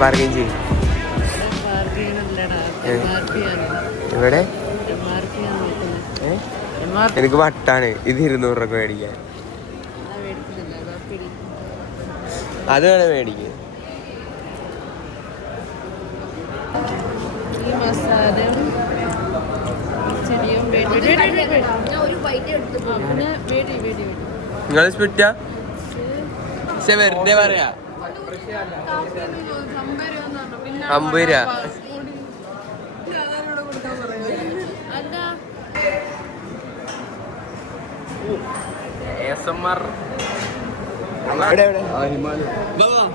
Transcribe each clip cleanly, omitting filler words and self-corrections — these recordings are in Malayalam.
ബാർഗൈൻ ചെയ്യും. ഇവിടെ എനിക്ക് വട്ടാണ് ഇത് 200 രൂപ മേടിക്കാൻ. അത് വേണേ മേടിക്കുക. നിങ്ങൾ സ്പിറ്റാ പക്ഷെ വെറുതെ പറയാ 50 രൂപ.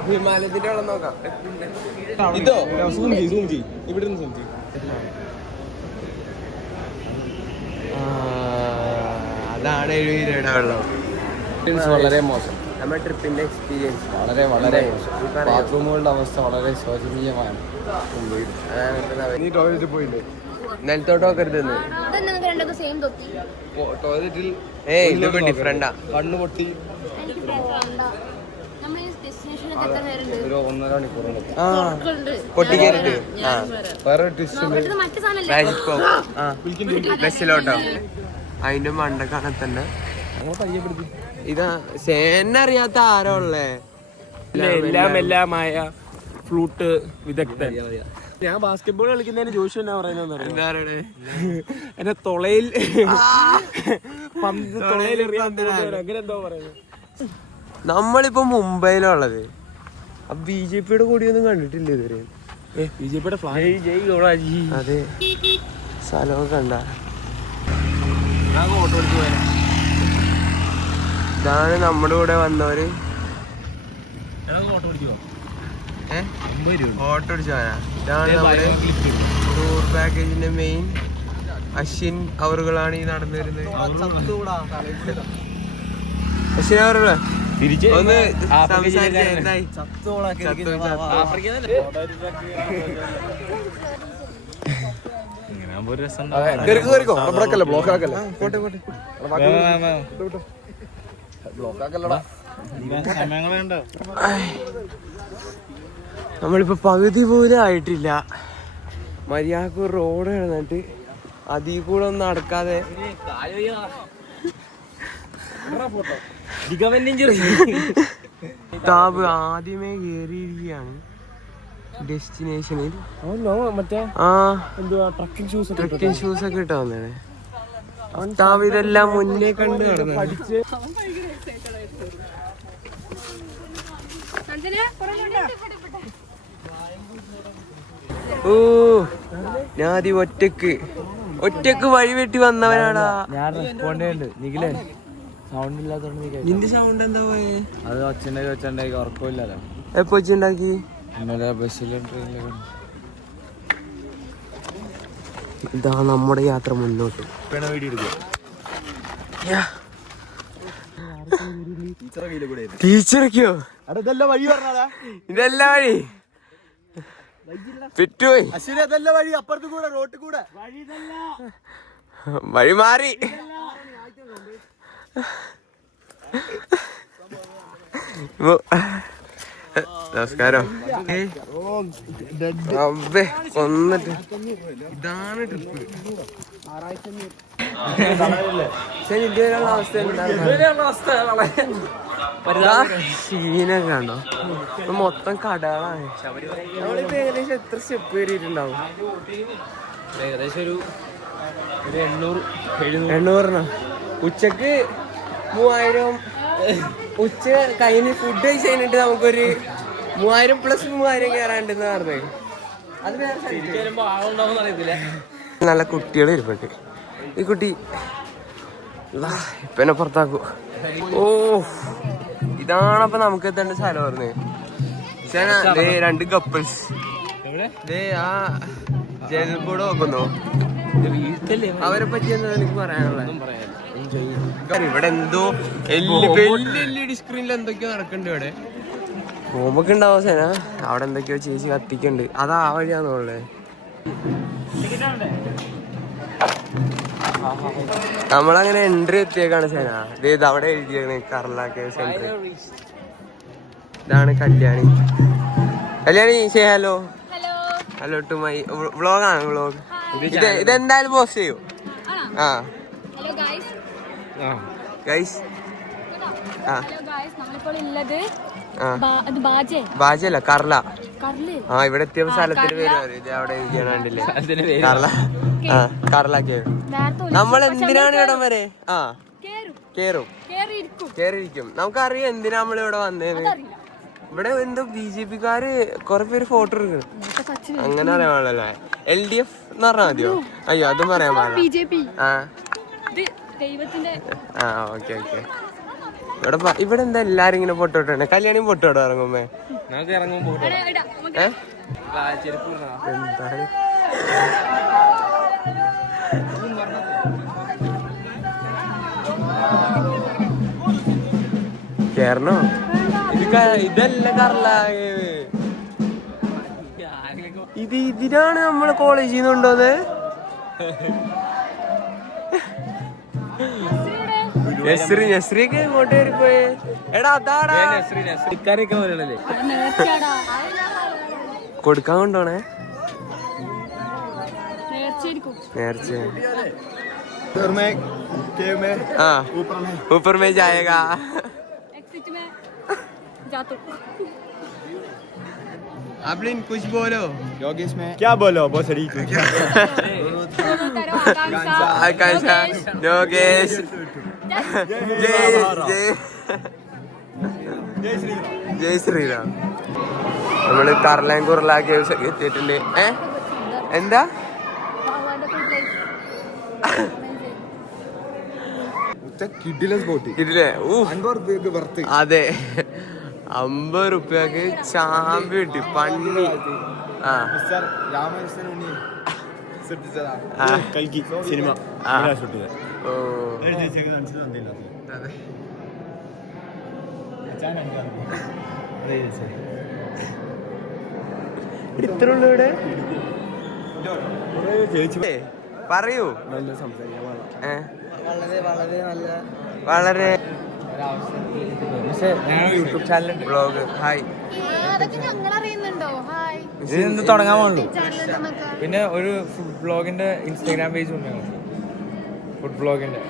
ഹിമാലയത്തിന്റെ വെള്ളം നോക്കാം. ഇതോ ഇവിടെ അതാണ് 70 രൂപയുടെ വെള്ളം. വളരെ മോശം. നമ്മുടെ ട്രിപ്പിന്റെ എക്സ്പീരിയൻസ് വളരെ വളരെ മോശം. ബാത്റൂമുകളുടെ അവസ്ഥ വളരെ ശോചനീയമാണ്. നീ ടോയ്ലറ്റിൽ പോയില്ലേ? നിലത്തോട്ടൊക്കെ എടുത്തു ടോയ്ലറ്റിൽ. ഇതിപ്പോ ഡിഫറെന്റാ. കണ്ണു പൊട്ടി ഒരു 1.5 മണിക്കൂറുണ്ട് പൊട്ടിക്കരുത്. വേറെ ബസ്സിലോട്ടോ അതിന്റെ മണ്ടക്കാണെ തന്നെ ഇതാ സേനറിയാത്ത ആരോ ഉള്ളേ. എല്ലാമായ ഫ്ലൂട്ട് വിദഗ്ധൻ. ഞാൻ ബാസ്കറ്റ്ബോൾ കളിക്കുന്നതിന് ജോഷി എന്നാ പറയുന്നത് എന്താ പറയണേ? എന്നെ തൊളയിൽ അങ്ങനെ എന്തോ പറയുന്നത്. നമ്മളിപ്പോ മുംബൈയിലുള്ളത്. അപ്പൊ BJP-യുടെ കൂടിയൊന്നും കണ്ടിട്ടില്ല ഇതുവരെ. BJP-യുടെ അതെ സ്ഥലമൊക്കെ കണ്ട. ഇതാണ് നമ്മുടെ കൂടെ വന്നവര്. ഓട്ടോ അടിച്ചു പോയാ. ഇതാണ് നമ്മുടെ ടൂർ പാക്കേജിന്റെ മെയിൻ അശ്വിൻ അവറുകളാണ് ഈ നടന്നു വരുന്നത്. അശ്വിൻ അവറുകളെ ഒന്ന് സംസാരിച്ചേ. എന്തായി? നമ്മളിപ്പോ പകുതി പോലും ആയിട്ടില്ല. മര്യാദക്ക് റോഡ് കിടന്നിട്ട് അതിൽ കൂടെ ഒന്നും നടക്കാതെ താപ് ആദ്യമേ കേറിയിരിക്കുകയാണ് ഡെസ്റ്റിനേഷനിൽ. ട്രക്കിംഗ് ഷൂസ് ഒക്കെ ഇട്ടാ വന്നേ. താപ് ഇതെല്ലാം മുന്നേ കണ്ടു കിടന്നു. ഓ ഞാതി ഒറ്റക്ക് വഴി വെട്ടി വന്നവനാടാ. ഞാൻ റെസ്പോണ്ട് ചെയ്യുന്നുണ്ട്. നിഖിലേ സൗണ്ട് ഇല്ലാത്തോണ്ട് നിന്റെ സൗണ്ട് എന്താ പോയേ? അത് ഒച്ചുണ്ടാക്കി ഉറക്കമില്ലല്ലോ. എപ്പോ ഒച്ചുണ്ടാക്കി? ഇന്നലെ ബസ്സിലും ട്രെയിനിലും. ഇതാ നമ്മുടെ യാത്ര മുന്നോട്ട്. ടീച്ചറൊക്കെയോ? ഇതെല്ലാം വഴി പെറ്റുപോയി. വഴി മാറി. നമസ്കാരം. കൊന്നിട്ട് ഇതാണ് ട്രിപ്പ്. ക്ഷീണൊക്കെ കണ്ടോ? മൊത്തം കടകളാണ്. നമ്മളിപ്പോ ഏകദേശം എത്ര സ്റ്റെപ്പ് കയറിയിട്ടുണ്ടാവും? ഏകദേശം ഒരു 800. ഉച്ചക്ക് 3000. ഉച്ച കഴിഞ്ഞ് ഫുഡ് കഴിച്ച് കഴിഞ്ഞിട്ട് നമുക്കൊരു 3000 + 3000 കയറാണ്ടെന്ന് പറഞ്ഞത്. അത് നല്ല കുട്ടികൾ ഇരിപ്പുണ്ട്. ഈ കുട്ടി ഇപ്പൊ എന്നെ പുറത്താക്കൂ. ഓ ഇതാണപ്പൊ നമുക്ക് എത്തേണ്ട സ്ഥലം പറഞ്ഞത്. 2 കപ്പിൾസ് ആ ജനൽക്കൂടെ നോക്കുന്നു. അവരെ പറ്റി എന്താ എനിക്ക് പറയാനുള്ളത്? ഇവിടെ എന്തോ LED സ്ക്രീനിൽ എന്തൊക്കെയോ നടക്കുന്നുണ്ട്. ഇവിടെ റൂമൊക്കെ ഉണ്ടാവും സേന. അവിടെ എന്തൊക്കെയോ ചേച്ചി കത്തിക്കുന്നുണ്ട്. അതാ ആ വഴിയാന്നുള്ളേ. നമ്മളങ്ങനെ എൻട്രി എത്തിയേക്കാണ് സേന. ഇത് അവിടെ എഴുതിയാണ് കർണാടക സെന്റർ. ഇതാണ് Kalyani. Kalyani say hello. Hello hello to my വ്ളോഗാണ് വ്ളോഗ്. ഇതെന്തായാലും പോസ്റ്റ് ചെയ്യൂ. ആ hello guys. Guys hello guys, നമ്മളിപ്പോൾ ഉള്ളത് ബാജല്ല കർല. കർല. ആ ഇവിടെ എത്തിയപ്പോ സ്ഥലത്തിന്റെ പേര് ഇത് അവിടെ കണ്ടില്ലേ കർല. ആ കർല കേവ്. നമ്മൾ എന്തിനാണ് ഇവിടെ വരെ? ആ കേറിയിരിക്കും. നമുക്കറിയാം എന്തിനാ നമ്മൾ ഇവിടെ വന്നേന്ന്. ഇവിടെ എന്തോ BJP-ക്കാര് കൊറേ പേര് ഫോട്ടോ എടുക്കണം. അങ്ങനെ അറിയാൻ പാടില്ലേ? LDF എന്ന് പറഞ്ഞാൽ മതിയോ? അയ്യോ അതും പറയാൻ പാടില്ല. ആ ഓക്കെ. ഇവിടെ എന്താ എല്ലാരും ഇങ്ങനെ ഫോട്ടോ ഇട്ടേ? കല്യാണിയും ഫോട്ടോ ഇടാൻ ഇറങ്ങുമ്പേ എന്താണ് കേറണോ? ഇതല്ല കർല. ഇതിനാണ് നമ്മള് കോളേജിൽ നിന്ന് കൊണ്ടുവന്നത്. നസ്രിയൊക്കെ ഇങ്ങോട്ട് കയറിപ്പോയെ. എടാ അതാടാ കൊടുക്കാൻ കൊണ്ടോണേ നേർച്ച. ऊपर में जाएगा. आप कुछ बोलो. योगेश में क्या बोलो बहुत सही. आकांक्षा योगेश ജയ് ശ്രീറാം. നമ്മള് കർലാൻ കുർല കേവ്സ് ഒക്കെ എത്തിയിട്ടുണ്ട്. എന്താ ഇതില്ലേ? അതെ 50 റുപ്യക്ക് ചാമ്പി കിട്ടി പന്നി. ആ സിനിമ ഓ ഇത്രയുള്ളൂ ഇവിടെ. പറയൂ. വളരെ യൂട്യൂബ് ചാനലുണ്ട് ബ്ലോഗ്. ഹായ്. ഇത് തുടങ്ങാൻ പാടുള്ളൂ. പിന്നെ ഒരു ഫുഡ് ബ്ലോഗിന്റെ ഇൻസ്റ്റാഗ്രാം പേജ് ഉണ്ട്, ഫുഡ് ബ്ലോഗിന്റെ.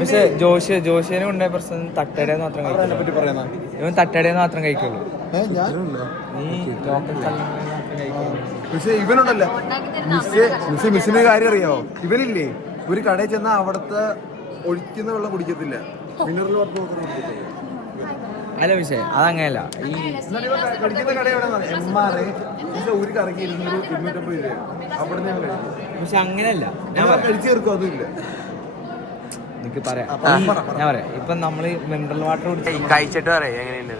പക്ഷെ ജോഷിനെ കൊണ്ടുപോയ പ്രശ്നം തട്ടടേന്ന് മാത്രം കഴിക്കുള്ളൂ. ഇവൻ തട്ടടേന്ന് മാത്രം കഴിക്കുള്ളൂ. പക്ഷെ ഇവനുണ്ടല്ലോ മിസ്സിന് കാര്യം അറിയാവോ? ഇവനില്ലേ ഒരു കടയിൽ ചെന്നാൽ അവിടുത്തെ ഒഴിക്കുന്ന വെള്ളം കുടിക്കത്തില്ല, മിനറൽ വാട്ടർ അല്ല. പക്ഷേ അതങ്ങനെയല്ല. ഈ കടിക്കുന്ന കട എവിടെ MR ഒരു കറക്കി 250 രൂപ അവിടെ ഞാൻ കഴിക്കും. പക്ഷെ അങ്ങനെയല്ല, ഞാൻ കഴിച്ചു തീർക്കും. അതുമില്ല എനിക്ക് പറയാം. ഞാൻ പറയാം, ഇപ്പൊ നമ്മള് മിനറൽ വാട്ടർ കഴിച്ചിട്ട് പറയാം എങ്ങനെയുണ്ട്.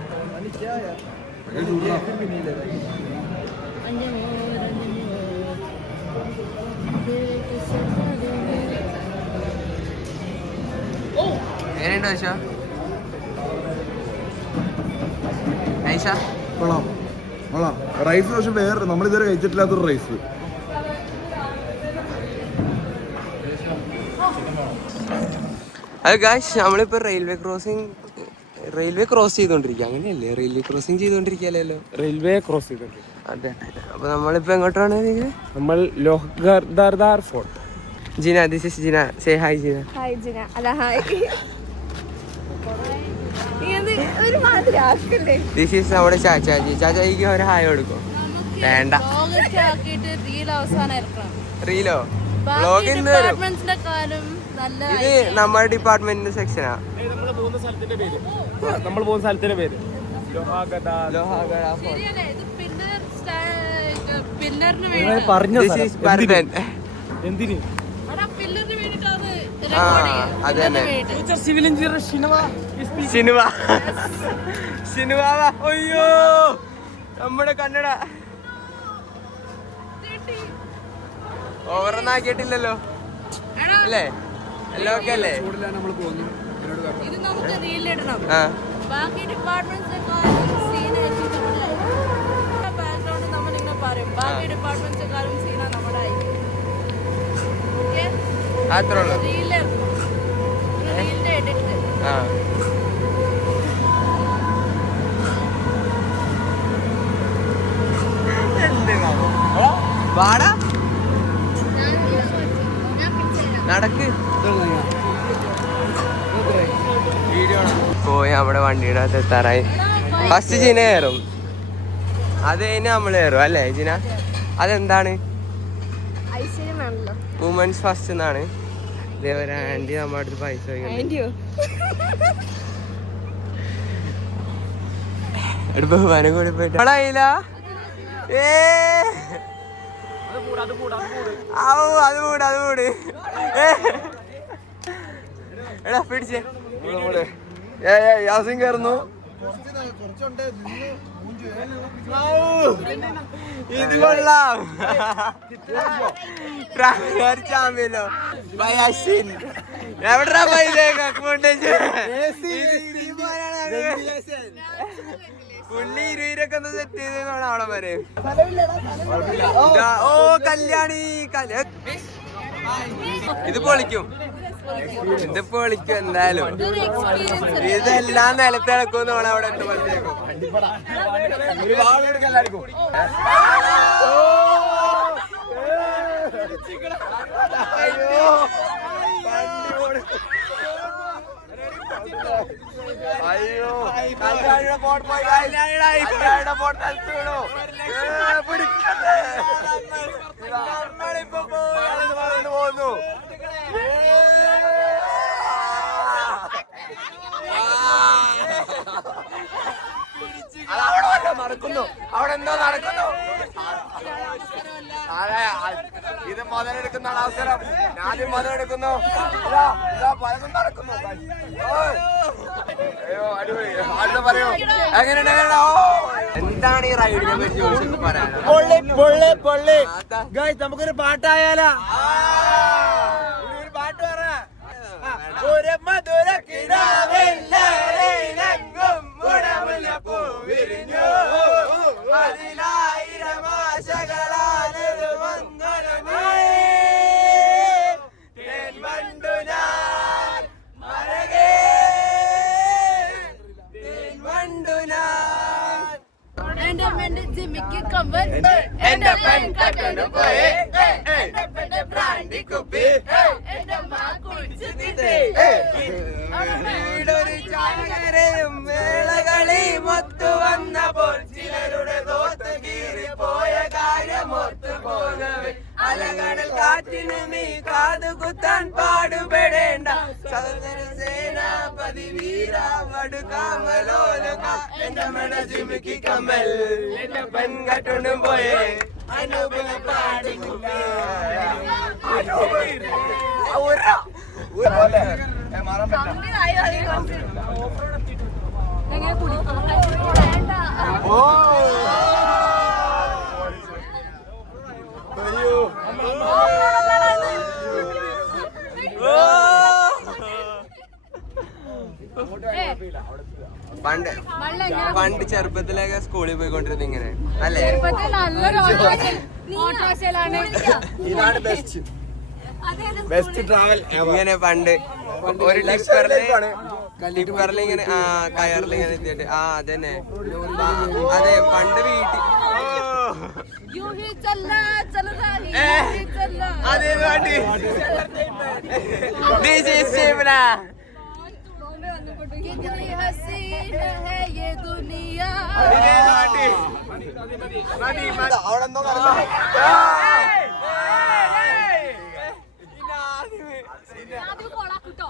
എങ്ങനെയുണ്ട് ഐഷ? കൊള്ളാം. റൈസ് പക്ഷെ വേറെ നമ്മളിതുവരെ കഴിച്ചിട്ടില്ലാത്തൊരു റൈസ്. അത് ഗായ്സ് നമ്മളിപ്പോ റെയിൽവേ ക്രോസ് ചെയ്തോണ്ടിരിക്കുക. അങ്ങനെയല്ലേ? റെയിൽവേ ക്രോസിംഗ് ചെയ്തോണ്ടിരിക്കല്ലോ. റെയിൽവേ ക്രോസ് ചെയ്തോണ്ടിരിക്കുക. അതെ. അപ്പൊ നമ്മളിപ്പോ എങ്ങോട്ടാണ്? നമ്മൾ ലോഹ്ഗർദാർ fort. Jina, this is Jina. Say hi Jina. Hi Jina. അല്ല ഹായ്. ദിസ് ഈസ് നമ്മുടെ ചാച്ചാജി. ചാച്ചാജിക്ക് ഒരു ഹായ് കൊടുക്കും. വേണ്ട. റീലോ വ്ലോഗ് ഇന്ന് വരും. ഇത് നമ്മുടെ ഡിപ്പാർട്ട്മെന്റിന്റെ സെക്ഷനാ. നമ്മൾ പോകുന്ന സ്ഥലത്തിന്റെ പേര് പറഞ്ഞു. എന്തിന്? അത് തന്നെ സിവിൽ എഞ്ചിനീയർ സിനിമ. അയ്യോ നമ്മുടെ കന്നഡ ഓവറൊന്നും ആക്കിയിട്ടില്ലല്ലോ അല്ലേ? എല്ലാം ഓക്കെ അല്ലേ? ബാക്കി ഡിപ്പാർട്ട്മെന്റ്സിന്റെ ബാക്ക്ഗ്രൗണ്ട് നമ്മളിങ്ങനെ പറയും. ബാക്കി ഡിപ്പാർട്ട്മെന്റ്സിനെക്കാളും സീന നമ്മുടെ അത്രേ ഉള്ളൂ. റീലിന്റെ എഡിറ്റ്. വാടാ നടക്ക് വീഡിയോ പോയി നമ്മുടെ വണ്ടിയുടെ അകത്ത് എത്താറായി. ഫസ്റ്റ് ജിന കയറും, അത് കഴിഞ്ഞ് നമ്മൾ കയറും അല്ലേ ജിന? അതെന്താണ് വുമൻസ് ഫസ്റ്റ് എന്നാണ്. ഇതേപോലെ ആന്റി നമ്മുടെ അടുത്ത് പൈസ ബഹുമാനം കൂടി പോയിട്ട് അത് കൂട് എടാ പിടിച്ചേ യാസിൻ കയറുന്നു. ഇത് കൊള്ളാം. ചാമ്പ്യനോ എവിടാ പൈസ പുള്ളി 20 ഒന്ന് സെറ്റ് ചെയ്താണ് അവിടെ വരെ. ഓ കല്യാണി ഇത് പൊളിക്കും, ഇത് പൊളിക്കും എന്തായാലും. ഇതെല്ലാം നിലത്ത് ഇളക്കും അവിടെ എത്തുമ്പോഴത്തേക്കും. അയ്യോ പോന്നു. നടക്കുന്നു അവിടെ എന്തോ നടക്കുന്നു. ഇത് മുതലെടുക്കുന്ന അവസരം. ഞാനും മുതലെടുക്കുന്നു. പലതും നടക്കുന്നു. അയ്യോ അടിപൊളി. അടുത്ത പറയൂ എങ്ങനെയുണ്ട്? എന്താണ് ഈ റൈഡിനെ പറ്റി ചോദിച്ചത് പറയാൻ? നമുക്കൊരു പാട്ടായാലോ? ഒരു പാട്ട് പറ. ഒരു മധുര കിടാവെല്ലാം വിരിഞ്ഞു അതിലായിരം ആശകളാലൊരു മന്ദരമായി തേൻവണ്ടു ഞാൻ മരകേ തേൻവണ്ടു ഞാൻ എന്റെ ജിമ്മിക്ക് കമ്പൻ എന്റെ പെൺ കട്ടന് പോയി എന്റെ ബ്രാൻഡി കുപ്പി എന്റെ മാ കുടിച്ചു തിട്ടേ വീടൊരു ചാകരയും മേളകളി മൊത്തു വന്നപ്പോൾ ചിലരുടെ തോത്ത് കീറിപ്പോയ കാര്യമൊത്തു പോകവേ അലകടൽ കാറ്റിന് നീ കാതുകുത്താൻ പാടുപെടേണ്ട സഹോദര സേനാപതി വീര വടുകാമലോലുക എന്റെ മട ജിമിക്ക് കമ്മൽ എന്റെ പെൺകട്ടുണ്ടും പോയേ അനുപല പാടില്ല എങ്ങനെ കുടിക്കും? പണ്ട് ചെറുപ്പത്തിലൊക്കെ സ്കൂളിൽ പോയിക്കൊണ്ടിരുന്നത് ഇങ്ങനെ അല്ലേ? ഇതാണ് ബെസ്റ്റ് ട്രാവൽ. ഇങ്ങനെ പണ്ട് ഒരു ടിപ്പറിൽ ഇങ്ങനെ കയറിൽ ഇങ്ങനെ എത്തിയിട്ട് അതന്നെ അതെ പണ്ട് വീട്ടിൽ അതേ പാട്ടി അവിടെ എന്തോ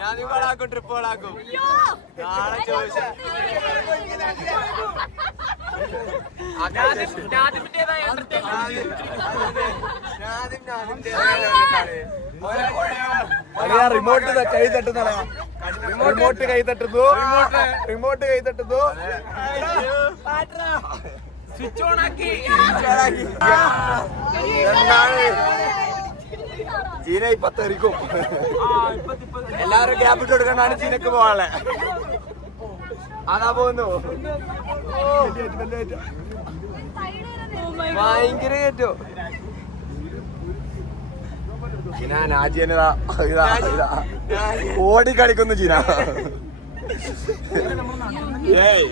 ഞാനും ട്രിപ്പ് കൊളാക്കും നാളെ ചോദിച്ചു. റിമോട്ട് കൈ തട്ടുന്ന റിമോട്ട് കൈ തട്ടുന്നു റിമോട്ട് കൈ തട്ടുന്നു സ്വിച്ച് ഓൺ ആക്കി. എന്താണ് ചീന ഇപ്പൊ തെറിക്കും. എല്ലാവരും ഗ്യാപ്പ് ഇട്ട് കൊടുക്കണ്ടാണ് ചീനക്ക് പോവാളെ. അതാ പോകുന്നു ഭയങ്കര കയറ്റോ. ചീന നാജിയനതാ ഓടി കളിക്കുന്നു ചീന. ഏയ്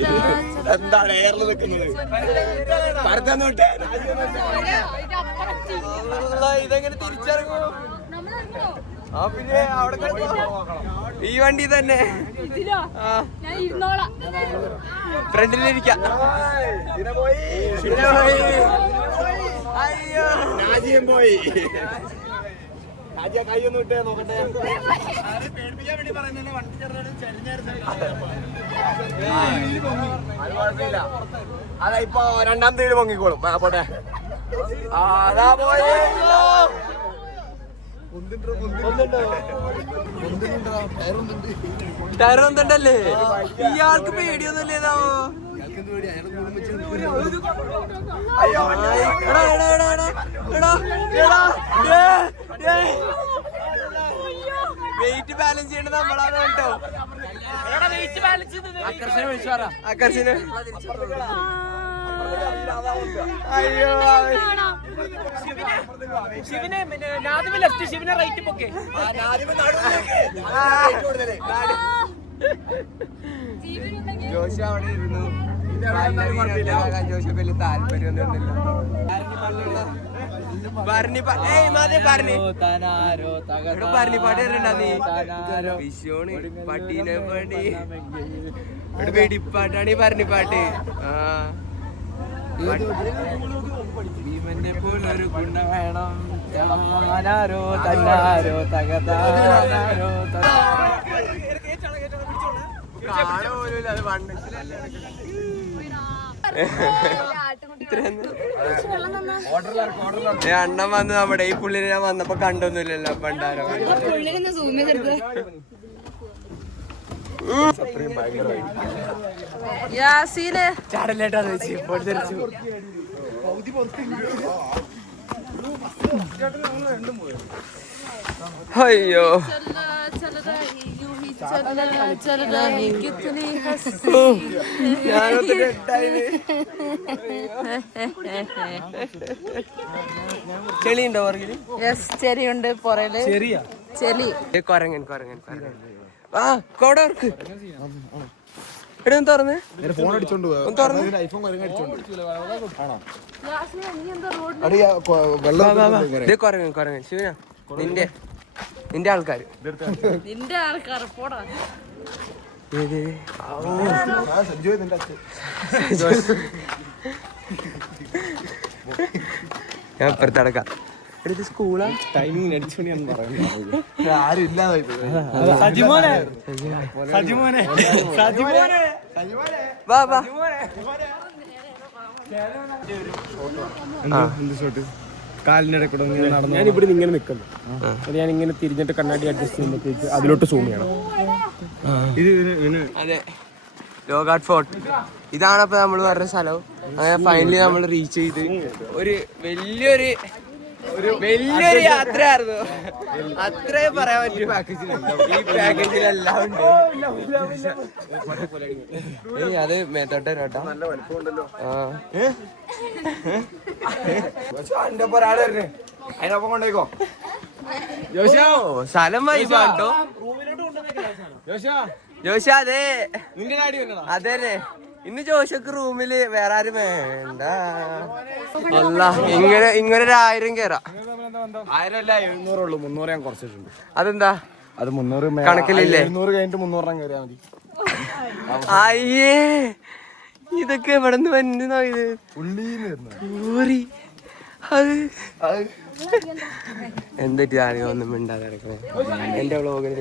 എന്താണ് എയറിൽ നിൽക്കുന്നത്? പരത്തന്നോട്ടെ ഇതെങ്ങനെ തിരിച്ചിറങ്ങോ? ആ പിന്നെ അവിടെ ഈ വണ്ടി തന്നെ ഫ്രണ്ടിലിരിക്കാം. അയ്യോ പോയി. കൈയൊന്നും ഇട്ടേ നോക്കട്ടെ. അത് കുഴപ്പമില്ല. അതാ ഇപ്പൊ രണ്ടാമത്തെ വീട് പൊങ്ങിക്കോളും. പോട്ടെ. അതാ പോയി. ടയർ ഒന്നുണ്ടല്ലേ? ഇയാൾക്ക് പേടിയൊന്നുമില്ലേതാ? വെയിറ്റ് ബാലൻസ് ചെയ്യേണ്ടത് നമ്മളാണ് കേട്ടോ. ആകർഷണ അയ്യോ ശിവനെ ലെഫ്റ്റ്, ശിവനെ റൈറ്റ് പൊക്കെ. ജോഷി അവിടെ ഇരുന്നു. ജോഷി വലിയ താല്പര്യമൊന്നുമില്ല. പാട്ട് വിഷോണ് പട്ടീനെ പാടി വെടിപ്പാട്ടാണ് ഈ പറഞ്ഞിപ്പാട്ട്. ഭീമനെ പോലൊരു ഗുണ വേണം. താനാരോ തന്നാരോ തകതാരോ അണ്ണൻ വന്ന് നമ്മുടെ ഈ പുള്ളിനെ ഞാൻ വന്നപ്പോ കണ്ടൊന്നുമില്ലല്ലോ പണ്ടാരോ. ചാടലേട്ടാ പൊട്ടിത്തെറിച്ചു. അയ്യോ ചെളിയുണ്ടോ പുറകില്? ചെറിയുണ്ട് പുറയില്. ചെലി കൊരങ്ങൻ കൊരങ്ങൻ കൊരങ്ങൻ. ആ കോട ഓർക്ക് എവിടെ തുറന്ന് ഫോൺ അടിച്ചോണ്ട് ഐഫോൺ കൊരങ്ങൻ കൊരങ്ങൻ. ശിവന നിന്റെ ആൾക്കാര് പോടാ. ഞാൻ ഇപ്പുറത്ത് അടക്കാം. ഇത് സ്കൂളാ? ടൈമിങ് അടിച്ചുകൊണ്ടാണ് പറയുന്നത്. ആരും ഇല്ലാതായി. വാ വാ. കാലിനിടെ കൂടെ ഞാനിവിടെ ഇങ്ങനെ നിൽക്കുന്നു. ഞാൻ ഇങ്ങനെ തിരിഞ്ഞിട്ട് കണ്ണാടി അഡ്ജസ്റ്റ് ചെയ്യുമ്പോഴത്തേക്ക് അതിലോട്ട് സൂം ചെയ്യണം. അതെ, ലോഗാർട്ട് ഫോർട്ട്. ഇതാണപ്പോ നമ്മൾ പറഞ്ഞ സ്ഥലം. അങ്ങനെ ഫൈനലി നമ്മൾ റീച്ച് ചെയ്ത് ഒരു വലിയൊരു യാത്രയായിരുന്നു. അത്രേ പറയാൻ പറ്റും. ഈ പാക്കേജിലെല്ലാം ഉണ്ട്. അത് മേത്തോട്ടെ കേട്ടോ. നല്ല വലിപ്പമുണ്ടല്ലോ. അതിനൊപ്പം കൊണ്ടേക്കോ ജോഷോ. സ്ഥലം വൈബാട്ടോ ജോഷ. അതെ അതെ. ഇന്ന് ജോഷക്ക് റൂമില് വേറെ ആരും വേണ്ട. അല്ല ഇങ്ങനെ ഒരു 1000 കേറാം. 1000 അല്ല 700 ഉള്ളൂ. 300 ഞാൻ കുറച്ചിട്ടുണ്ട്. അതെന്താ? അത് 300 കണക്കിലില്ലേ? 700 കഴിഞ്ഞിട്ട് 300 കയറിയാൽ മതി. അയ്യേ, ഇതൊക്കെ എവിടെ നിന്ന് വരുന്നോ? ഇത് ഊറി. അത് എന്തൊക്കെയാണ് ഒന്നും മിണ്ടാതെ കിടക്കണേ. എന്റെ വ്ളോഗിൽ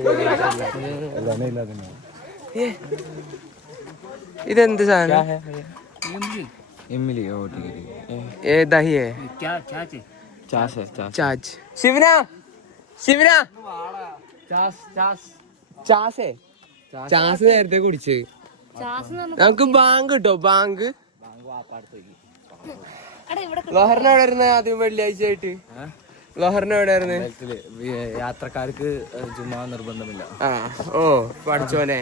ഇതെന്ത് സാധനം? ശിവന ശിവന ചാസ് നേരത്തെ കുടിച്ച്. നമുക്ക് ബാങ്ക് കിട്ടോ? ബാങ്ക് ലോഹറിന് എവിടെ ആയിരുന്നു ആദ്യം വെള്ളിയാഴ്ച ആയിട്ട്? ലോഹറിന് എവിടെ ആയിരുന്നു? യാത്രക്കാർക്ക് ചുമ്മാ നിർബന്ധമില്ല. ഓ പഠിച്ചോനെ.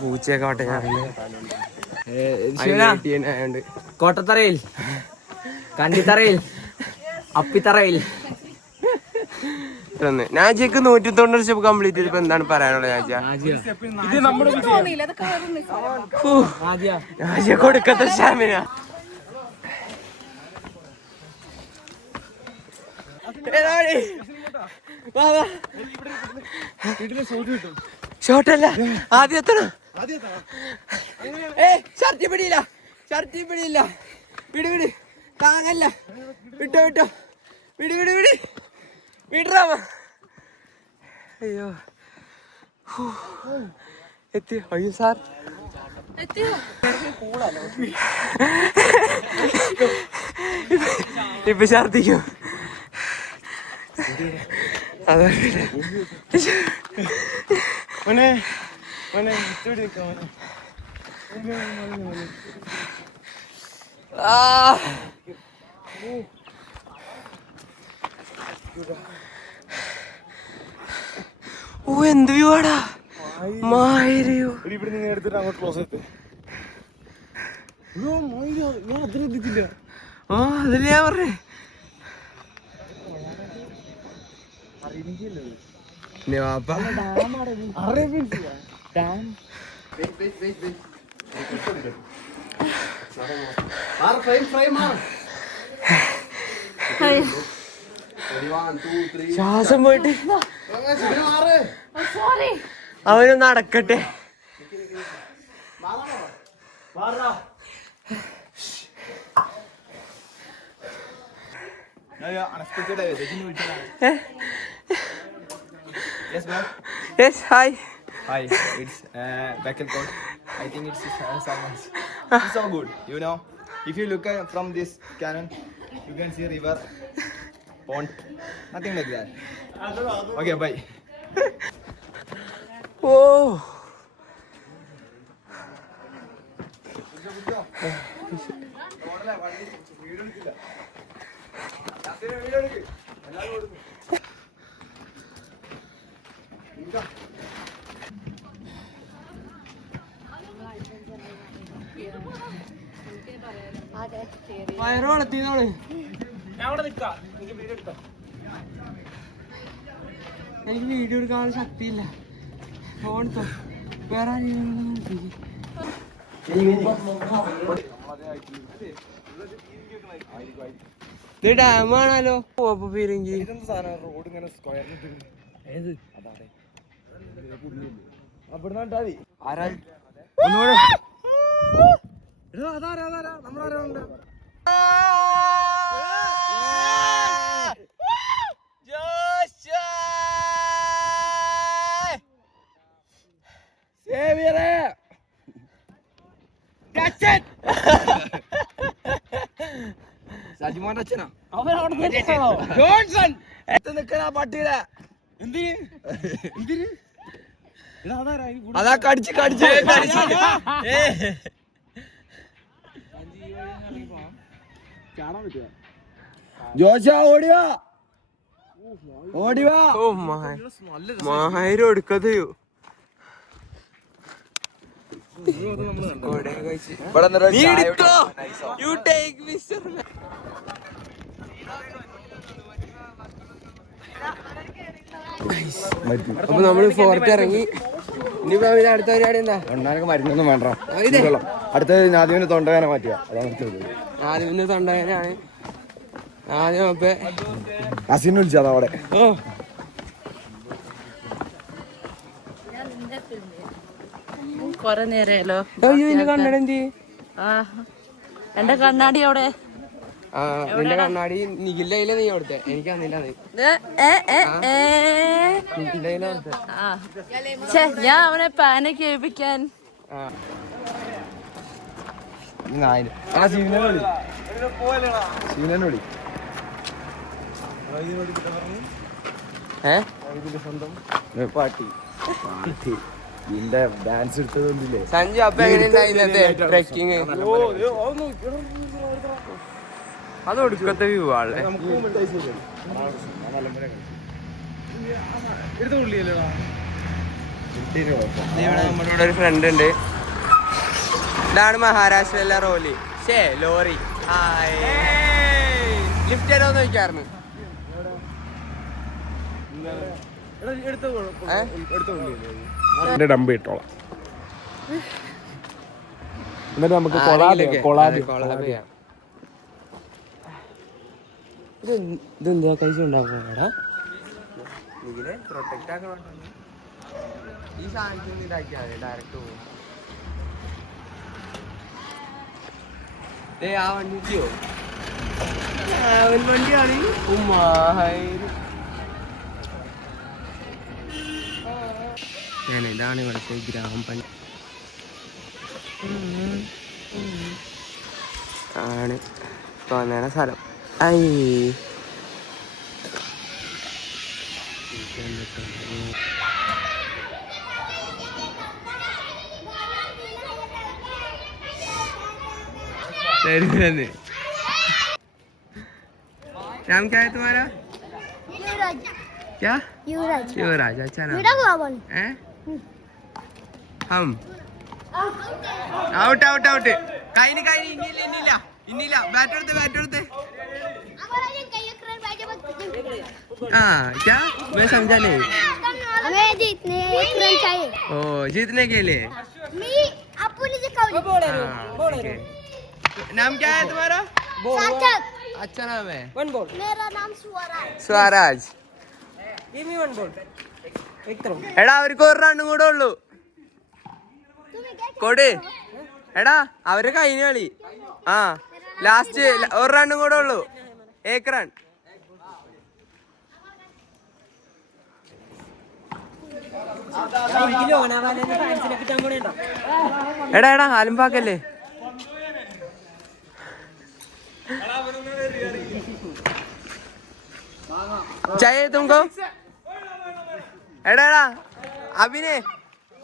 പൂച്ചയൊക്കെ ആവട്ടെ. ഞാൻ കോട്ടത്തറയിൽ, കണ്ടിത്തറയിൽ, അപ്പിത്തറയിൽ. നാജിക്ക് 190 സ്റ്റെപ്പ് കംപ്ലീറ്റ് ചെയ്തപ്പോ എന്താണ് പറയാനുള്ളത്? നാജിയ കൊടുക്കത്ത സ്റ്റാമിന. ഷോട്ടല്ല, ആദ്യം എത്തണം. ഷർട്ടി പിടിയില്ല, ഷർട്ടി പിടിയില്ല. വിട് വിട്, താങ്ങല്ല. വിട്ടോ വിട്ടോ, വിട് വിട് വിട്, വിടറാമ. അയ്യോ എത്തി. അയ്യോ സാർ ഇപ്പൊ ഛർദിക്കും. അതെ ഓ എന്ത് വ്യൂ ആടാ, മായിരിയോ. ഇവിടെ നിന്ന് എടുത്തിട്ട് അങ്ങോട്ട് ക്ലോസ് എത്തി. ഞാൻ അതിന് എത്തിച്ചില്ല. ആ അതല്ലേ ഞാൻ പറഞ്ഞേ. ശ്വാസം പോയിട്ട് അവനൊന്ന് അടക്കട്ടെ. Yes, ma'am. Yes, hi. Hi, it's Beckett Court. I think it's someone's. It's so good, you know. If you look at from this cannon, you can see river, pond, nothing like that. Okay, bye. Oh. വയറ് വളർത്തിയതാണ്. എനിക്ക് വീഡിയോ എടുക്കാനുള്ള ശക്തിയില്ല. ഫോൺ വേറെ ഇത് ഡാമാണല്ലോ. അപ്പൊ പീരങ്കി റോഡ് ഇങ്ങനെ സ്ക്വയറിൽ അവിടെ മതി. ആരാ അതാരാ നമ്മളാരാ ഉണ്ട്. സജിമോന്റെ അച്ഛനാ ജോൺസൺ നിക്കണ പട്ടിയുടെ എന്തിന് എന്തിന് അതാ കടിച്ച് കടിച്ച് ചാടാൻ പറ്റുക. ജോഷ ഓടിവാ ഓടിവാ. ഓ മായിരം എടുക്കതയോ. അപ്പൊ നമ്മള് ഫോർത്ത് ഇറങ്ങി. ഇനിയിപ്പോ അടുത്ത പരിപാടി എന്താ? എണ്ണാനൊക്കെ മരുന്നൊന്നും വേണ്ട. അടുത്തത് നാദിമിന് തൊണ്ടവേന മാറ്റുക. ആദ്യം തൊണ്ടവേനാണ്. ആദ്യം അപ്പൊ അസിനെ വിളിച്ചത് അവിടെ. ഓ കൊറേ നേരല്ലോ. കണ്ണട എന്റെ കണ്ണാടി അവിടെ. നിന്റെ കണ്ണാടി നിഖിലയിലെ നീ കൊടുത്തേ. എനിക്ക് തന്നില്ല. ഞാൻ അവനെ പാനൊക്കെ ഏൽപ്പിക്കാൻ. പാട്ടി ഡാൻസ് എടുത്തതൊന്നില്ലേ സഞ്ജു? അപ്പൊ എങ്ങനെയുണ്ടായി ഇന്നത്തെ ട്രെക്കിങ്? അത് ഒടുക്കത്തെ വ്യൂ ആളെ. നമ്മളിവിടെ ഒരു ഫ്രണ്ട് ഉണ്ട്. ഇതാണ് മഹാരാഷ്ട്രയിലെ റോലി ലോറി. ലിഫ്റ്റ് തരുമോന്ന് ചോദിക്കാറുണ്ട്. ഡമ്പ് ഇട്ടോളാം. എന്നിട്ട് നമുക്ക് കൊളാബ് ചെയ്യാം. ഇതെന്താ കഴിച്ചുണ്ടാക്കാടാ ഇതിലെ പ്രൊട്ടക്റ്റ് ആക്കണം ഈ സാധനത്തിൽ ഇതാക്കിയാൽ ഡയറക്റ്റ് പോകും ആ വണ്ടിയോ വണ്ടിയാണ് ഇതാണ് ഇവിടുത്തെ ഗ്രാമപഞ്ചായത്ത് ആണ് തോന്നണ സ്ഥലം ഐ नाम क्या है तुम्हारा? क्या? युवराज अच्छा नाम है हम आउट आउट आउट कहीं नहीं इन्नीला बैट उड़ते हाँ क्या मैं समझा नहीं हमें जीतने एक रन चाहिए ओ जीतने के लिए नाम क्या है तुम्हारा? अच्छा नाम है मेरा नाम स्वराज എടാ അവർക്ക് ഒരു റണ്ണും കൂടെ ഉള്ളു കൊട് എടാ അവര് കഴിഞ്ഞ കളി ആ ലാസ്റ്റ് ഒരു റണ്ണും കൂടെ ഉള്ളു ഏക്ക് റൺ എടാ ആലുംപാക്കല്ലേ चाहिए तुमको എടാ അഭിനെ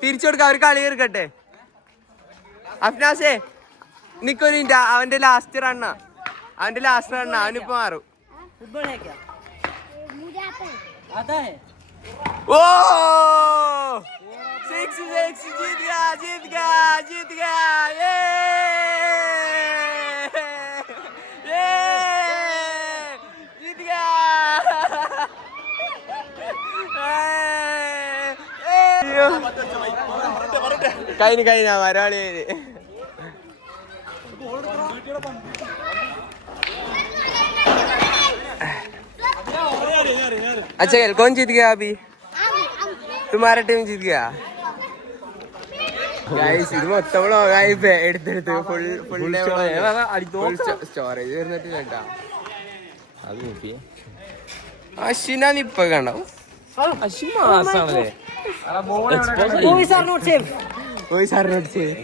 തിരിച്ചു കൊടുക്ക അവർ കളി തീർക്കട്ടെ അഫ്നാസേ നിക്കൊരു മിനിറ്റ് അവന്റെ ലാസ്റ്റ് റണ്ണാ അവനിപ്പോ മാറും ഓ 6 जीत गया കഴിഞ്ഞ മരാളി अच्छा कौन जीत गया अभी तुम्हारा टीम जीत गया ഇത് മൊത്തം എടുത്തെടുത്ത് ഫുൾ സ്റ്റോറേജ് വരുന്നിട്ട് കേട്ടാ അശ്വിനാണ് ഇപ്പൊ കണ്ടോ Ashwin മാസാണല്ലേ Boys are not safe.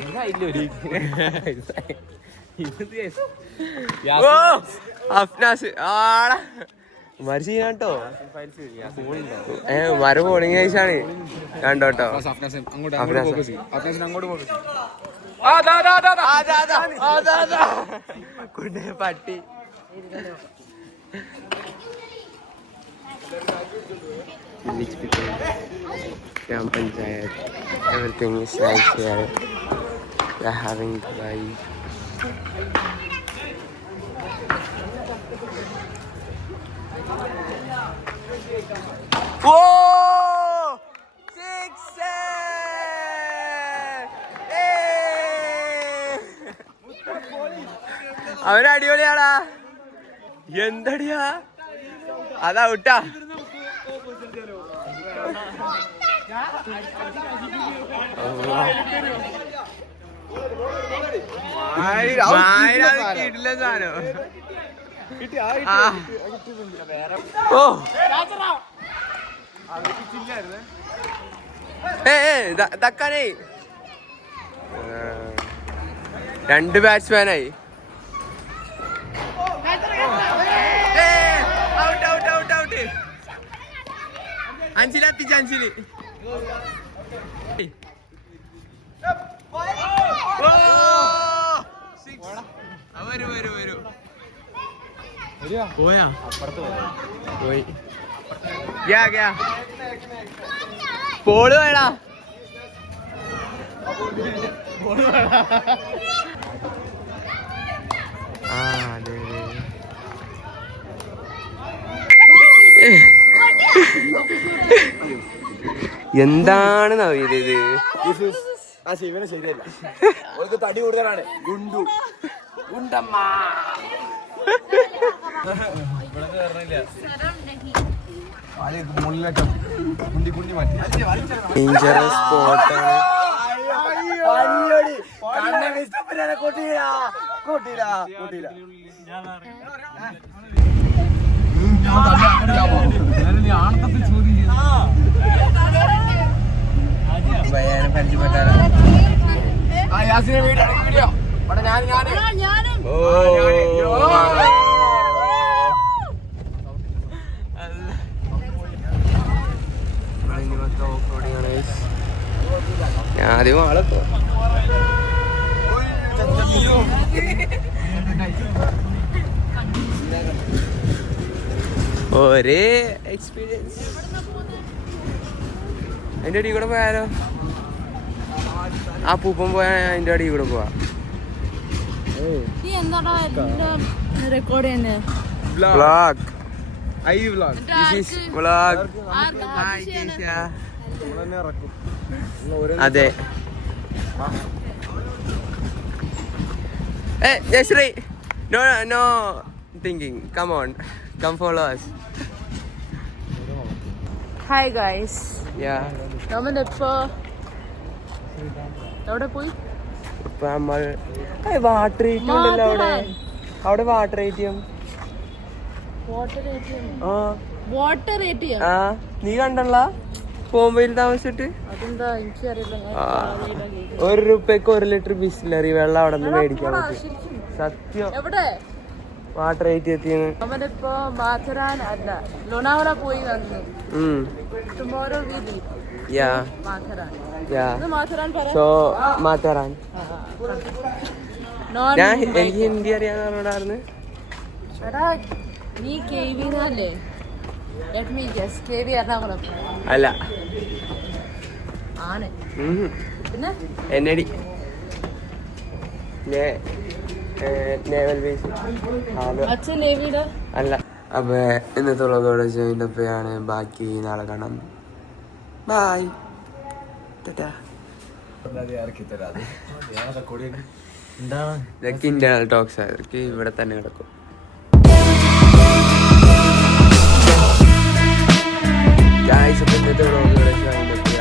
Afnas ആടാ മരിച്ചോ മര പോളിങ് നൈസാണ് കണ്ടോട്ടോ പട്ടി Gram Panchayat, everything is nice here. We are having life. Whoa! 6! അവൻ അടിപൊളിയാടാ എന്തടിയാ അതാ വിട്ടാ കിട്ടില്ല സാധനം ഓ തക്കാനേ 2 ബാറ്റ്സ്മാനായി അഞ്ചിലെത്തിച്ച് അഞ്ചില് വരൂ പോയാ പോയി പോള് വേടാ ആ അതെ എന്താണ് നവീത് ഇത് ആ ശിവന് ശരിയല്ല തടി കൂടുതലാണ് ഗുണ്ടമ്മ ഡേഞ്ചറസ് സ്പോട്ടാണ്. ആദ്യം ആളെപ്പോ ഒരേ എക്സ്പീരിയൻസ്. അതിന്റെ അടിയിൽ കൂടെ പോയാലോ? ആ പൂപ്പം പോയാൽ അതിന്റെ അടിയിൽ കൂടെ പോവാ. റെക്കോർഡ് ചെയ്യുന്നത് vlog. Vlog This is vlog. Hi, Keisha. അതെ. Hey, Yashri. No thinking. Come on. Come follow us. Hi guys, Yeah. നമ്മളിപ്പോ എവിടെ പോയി? ഇപ്പൊ നമ്മൾ വാട്ടർ ഏറ്റിയം ഉണ്ടല്ലോ അവിടെ വാട്ടർ ഏറ്റിയം. Water ATM. ആ നീ കണ്ടല്ല ബോംബെയിൽ താമസിച്ചിട്ട്? അതെന്താ എനിക്കറിയില്ല. ₹1 1 ലിറ്റർ ബിസ്ലറി വെള്ളം അവിടെ നിന്ന് മേടിക്കാൻ പറ്റും. സത്യം. എവിടെ? വാട്ടർ ഏറ്റിയെത്തിയെന്ന്. നമ്മളിപ്പോ മാഥെറാൻ അല്ല ലോനാവല പോയി വന്നു. Tomorrow we leave. Yeah. മാഥെറാൻ. Yeah. ഇത് മാഥെറാൻ പറ. So മാത്തറാൻ. നോൺ എനിക്ക് ഹിന്ദി അറിയാവുന്നവരോടായിരുന്നു. എടാ നീ KV അല്ലേ? Let me guess. KV Ernakulam അല്ല. ആണ്. പിന്നെ എന്നടി നേവൽ ബേസ് അച്ഛൻ നേവിയുടെ അല്ല. അപ്പൊ ഇന്നത്തെ ഉള്ളതോടെ ജോയിൻ്റെയാണ്. ബാക്കി നാളെ കാണാം. ബായ്. ഇതൊക്കെ ഇന്റേണൽ ടോക്സ് ആയിരിക്കും. ഇവിടെ തന്നെ കിടക്കും. ഗായ്സ്, ഇന്നത്തെ ഉള്ളതോടെ ജോയിൻ്റെപ്പ്